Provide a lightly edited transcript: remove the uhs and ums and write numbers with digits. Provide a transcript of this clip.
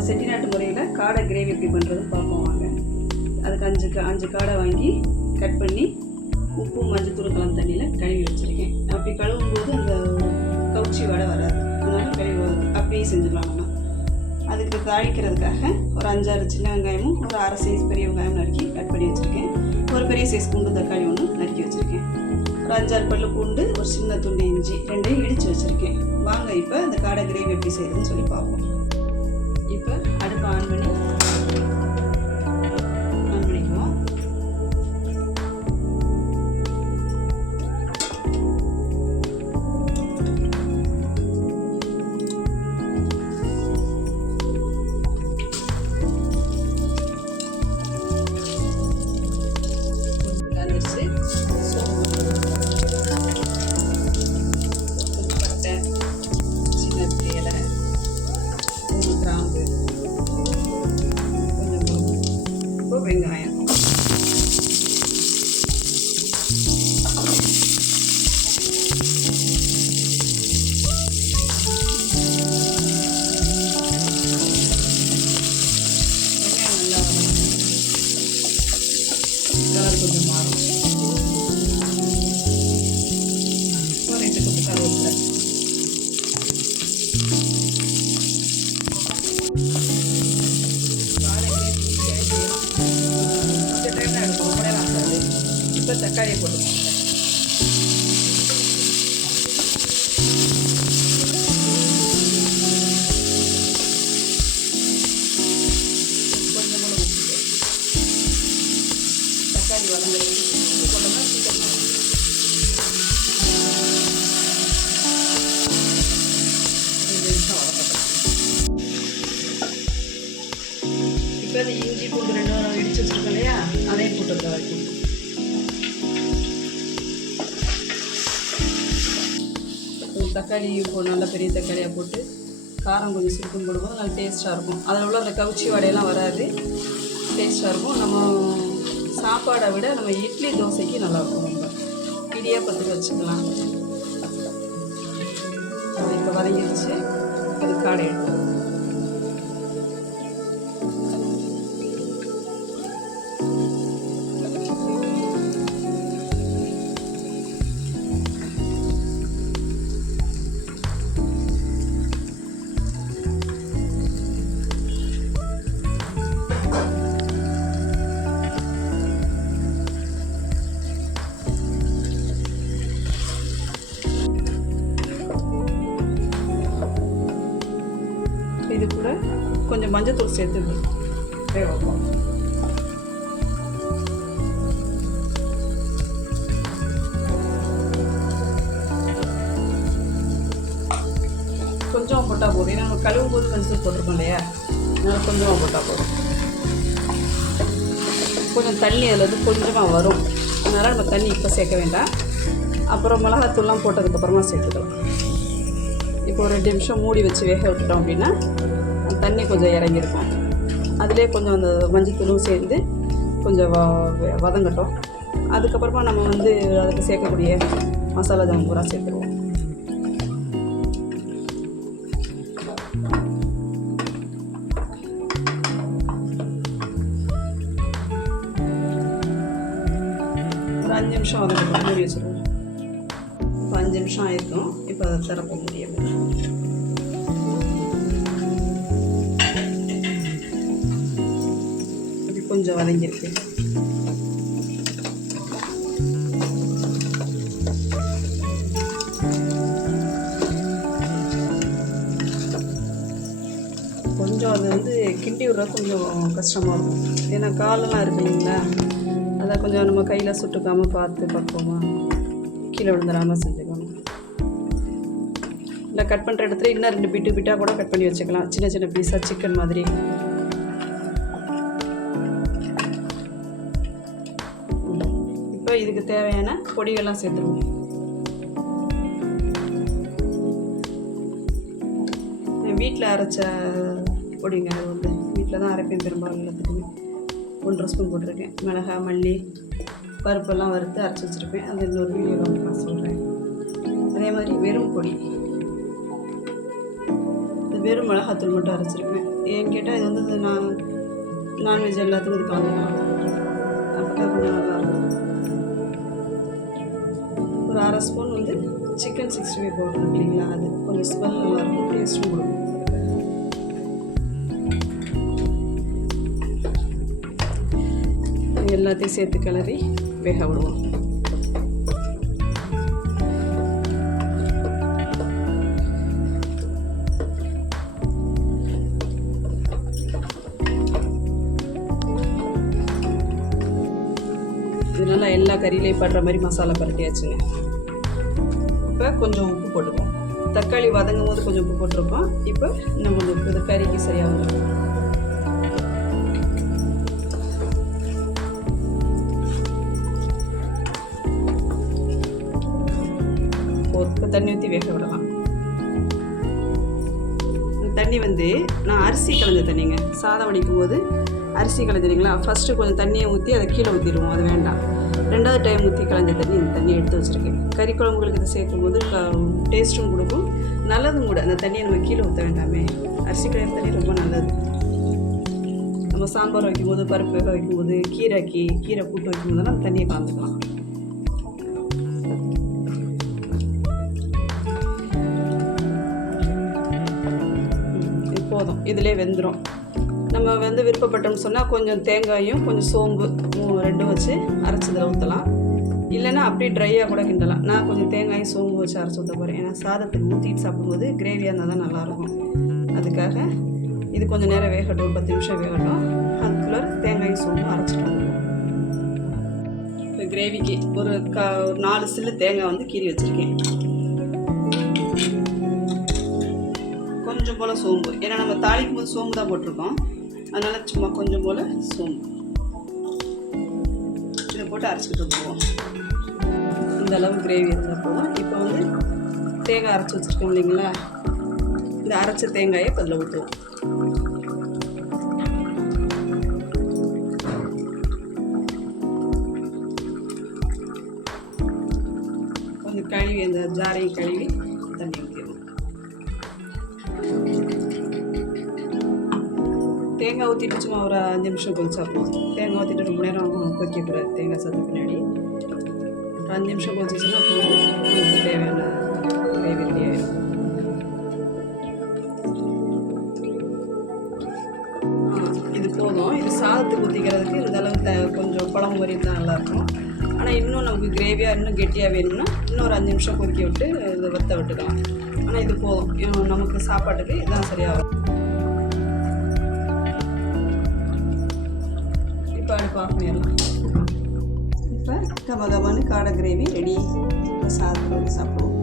நம்ம செட்டிநாட்டு முறையில் காடை கிரேவி எப்படி பண்ணுறதுன்னு பார்ப்போம் வாங்க. அதுக்கு அஞ்சு காடை வாங்கி கட் பண்ணி உப்பு மஞ்சத்தூள் கலந்த தண்ணியில் கழுவி வச்சுருக்கேன். அப்படி கழுவும் போது அந்த கவுச்சி வடை வராது, அதனால் கழுவி அப்படியே செஞ்சுக்கலாம். நம்ம அதுக்கு தாளிக்கிறதுக்காக ஒரு 5-6 சின்ன வெங்காயமும் ஒரு அரை சைஸ் பெரிய வெங்காயம் நறுக்கி கட் பண்ணி வச்சுருக்கேன். ஒரு பெரிய சைஸ் பூண்டு தக்காளி ஒன்று நறுக்கி வச்சுருக்கேன். ஒரு 5-6 பல்லு பூண்டு, ஒரு சின்ன துண்டு இஞ்சி ரெண்டையும் இடித்து வச்சுருக்கேன். வாங்க இப்போ இந்த காடை கிரேவி எப்படி செய்யுதுன்னு சொல்லி பார்ப்போம். இப்போ அடுப்பை ஆன் பண்ணிக்குவோம். வெங்காயம் நல்லா கலர் கொஞ்சம் மாறும். ஒரு 2 கொத்து கருவேப்பிலை, இப்போ தக்காளியை போட்டுக்கோங்க. கொஞ்சம் கூட உப்பு, தக்காளி வதங்குறது உப்பு போட்டோம்னா சீக்கிரம் இப்போ அது இஞ்சி பூண்டு 2 இடிச்சு வச்சுருக்கோம் இல்லையா, அதையும் போட்டு வைக்கணும். தக்காளி இப்போ நல்ல பெரிய தக்காளியாக போட்டு காரம் கொஞ்சம் சுருக்கம் போடும்போது நல்லா டேஸ்ட்டாக இருக்கும். அதில் உள்ள அந்த கவுச்சி வடையெல்லாம் வராது, டேஸ்ட்டாக இருக்கும். நம்ம சாப்பாடை விட நம்ம இட்லி தோசைக்கு நல்லாயிருக்கும். ரொம்ப இடியாப்பத்துக்கு வச்சுக்கலாம். இப்போ வதங்கிடுச்சு, அது காடை எடுத்து இது கூட கொஞ்சம் மஞ்சத்தூள் சேர்த்து வேக வைப்போம். கொஞ்சம் போட்டால் போதும், ஏன்னா நம்ம கழுவும் போது மஞ்சத்தூள் போட்டிருக்கோம் இல்லையா, அதனால் கொஞ்சமாக போட்டால் போதும். கொஞ்சம் தண்ணி அதில் வந்து கொஞ்சமாக வரும், அதனால் நம்ம தண்ணி இப்போ சேர்க்க வேண்டாம். அப்புறம் மிளகாத்தூள்லாம் போட்டதுக்கப்புறமா சேர்த்துக்கலாம். இப்போ ஒரு 2 நிமிஷம் மூடி வச்சு வேக விட்டுட்டோம் அப்படின்னா தண்ணி கொஞ்சம் இறங்கியிருக்கும். அதிலே கொஞ்சம் அந்த மஞ்சத்தூளும் சேர்ந்து கொஞ்சம் வதங்கட்டும். அதுக்கப்புறமா நம்ம வந்து அதுக்கு சேர்க்கக்கூடிய மசாலா ஜாமான் பூரா சேர்த்துருவோம். ஒரு 5 நிமிஷம் வதங்கட்டும், மூடி வச்சுருவோம். 5 நிமிஷம் ஆயிருக்கும். இப்போ அதை திறப்ப முடியும். இது கொஞ்சம் வதங்கியிருக்கு. கொஞ்சம் அது வந்து கிண்டி விட்ற கொஞ்சம் கஷ்டமாக இருக்கும், ஏன்னா காலெல்லாம் இருக்கு இல்லைங்களா, அதை கொஞ்சம் நம்ம கையில் சுட்டுக்காமல் பார்த்து பக்குவமாக கீழே விழுந்துடாமல் செஞ்சுக்கணும். இல்லை கட் பண்ணுற இடத்துல இன்னும் 2 பிட்டாக கூட கட் பண்ணி வச்சுக்கலாம், சின்ன சின்ன பீஸாக சிக்கன் மாதிரி. இப்போ இதுக்கு தேவையான பொடிகள்லாம் சேர்த்துருவோம். வீட்டில் அரைச்ச பொடிங்க, அது வந்து வீட்டில் தான் அரைப்பேன் பெரும்பாலும் எல்லாத்துக்குமே. 1 ஸ்பூன் போட்டிருக்கேன். மிளகாய், மல்லி, பருப்பெல்லாம் வறுத்து அரைச்சி வச்சுருப்பேன், அது இன்னொரு வீடியோவில் நான் சொல்கிறேன். அதே மாதிரி வெறும் பொடி, இந்த வெறும் மிளகாத்தூள் மட்டும் அரைச்சிருப்பேன். ஏன்னு கேட்டால் இது வந்து நான்வெஜ் எல்லாத்துக்கும் இது கலந்துக்கலாம். அப்போ தான் கொஞ்சம் நல்லாயிருக்கும். ஒரு 1/2 ஸ்பூன் வந்து சிக்கன் 65 பவுடர் இல்லைங்களா, அது கொஞ்சம் ஸ்மெல் நல்லாயிருக்கும், டேஸ்ட்டும் கொடுக்கும். எல்லாத்தையும் சேர்த்து கிளறி வேக விடுவோம். இதனால எல்லா கறியிலையும் படுற மாதிரி மசாலா பரட்டியாச்சுங்க. இப்போ கொஞ்சம் உப்பு போட்டுப்போம். தக்காளி வதங்கும் போது கொஞ்சம் உப்பு போட்டிருப்போம். இப்போ இன்னும் கொஞ்சம் உப்பு, இது கறிக்கு சரியாக வந்துடும். இப்போ தண்ணி ஊற்றி வேக விடலாம். தண்ணி வந்து நான் அரிசி கலந்த தண்ணிங்க. சாதம் வடிக்கும் போது அரிசி கலந்துறீங்களா, ஃபஸ்ட்டு கொஞ்சம் தண்ணியை ஊற்றி அதை கீழே ஊற்றிடுவோம், அது வேண்டாம். 2வது டைம் ஊற்றி கலந்த தண்ணி, இந்த தண்ணியை எடுத்து வச்சுருக்கேன். கறி குழம்புகளுக்கு இதை சேர்க்கும் போது டேஸ்ட்டும் கொடுக்கும், நல்லதும் கூட. அந்த தண்ணியை நம்ம கீழே ஊற்ற வேண்டாமே. அரிசி கலந்த தண்ணி ரொம்ப நல்லது. நம்ம சாம்பார் வைக்கும்போது, பருப்பு வேக வைக்கும்போது, கீரை கூட்டு வைக்கும்போதெல்லாம் அந்த தண்ணியை கலந்துக்கலாம். போதும், இதிலே வெந்துடும். நம்ம வந்து விருப்பப்பட்டோம்னு சொன்னால் கொஞ்சம் தேங்காயும் கொஞ்சம் சோம்பு 2 வச்சு அரைச்சதில் ஊற்றலாம். இல்லைன்னா அப்படியே ட்ரையாக கூட கிண்டலாம். நான் கொஞ்சம் தேங்காயும் சோம்பு வச்சு அரைச்சி ஊற்ற போகிறேன். ஏன்னா சாதத்துக்கு ஊற்றிட்டு சாப்பிடும்போது கிரேவியாக இருந்தால் தான் நல்லாயிருக்கும். அதுக்காக இது கொஞ்சம் நேரம் வேகட்டும், ஒரு 10 நிமிஷம் வேகட்டும். அதுக்குள்ளே தேங்காயும் சோம்பு அரைச்சிட்டு இப்போ கிரேவிக்கு ஒரு 4 சில்லு தேங்காய் வந்து கீறி வச்சுருக்கேன். கொஞ்சம் போல் சோம்பு, ஏன்னா நம்ம தாளிக்கும் போது சோம்பு தான் போட்டிருக்கோம், அதனால் சும்மா கொஞ்சம் போல் சோம்பு இதை போட்டு அரைச்சிக்கிட்டு போவோம். இந்த அளவு கிரேவி இருந்தால் போதும். இப்போ வந்து தேங்காய் அரைச்சி வச்சுருக்கோம் இல்லைங்களா, இந்த அரைச்ச தேங்காயை இப்போ அதில் ஊற்றுவோம். கொஞ்சம் கழுவி, அந்த ஜாரையும் கழுவி தண்ணி ஊற்றிடுவோம். தேங்காய் ஊற்றிட்டு சும்மா ஒரு 5 நிமிஷம் கொதிச்சா போதும். தேங்காய் ஊற்றிட்டு ரொம்ப நேரம் கொதிக்கக்கூடாது. தேங்காய் சத்து பின்னாடி ஒரு 5 நிமிஷம் கொதிச்சுன்னா போதும், நமக்கு தேவையான கிரேவி ரெடி ஆகிடும். இது போதும். இது சாதத்துக்கு ஊற்றிக்கிறதுக்கு இந்த அளவு கொஞ்சம் குழம்பு மாதிரி இருந்தால் நல்லாயிருக்கும். ஆனால் இன்னும் நமக்கு கிரேவியாக இன்னும் கெட்டியாக வேணும்னா இன்னும் ஒரு 5 நிமிஷம் கொதிக்க விட்டு இதை வற்ற விட்டுக்கலாம். ஆனால் இது போதும், நமக்கு சாப்பாட்டுக்கு இதுதான் சரியாகும். இப்போ அடுப்பு ஆஃப் பண்ணிடலாம். இப்போ கமகமான காடை கிரேவி ரெடி. சாதத்தில் சாப்பிடுவோம்.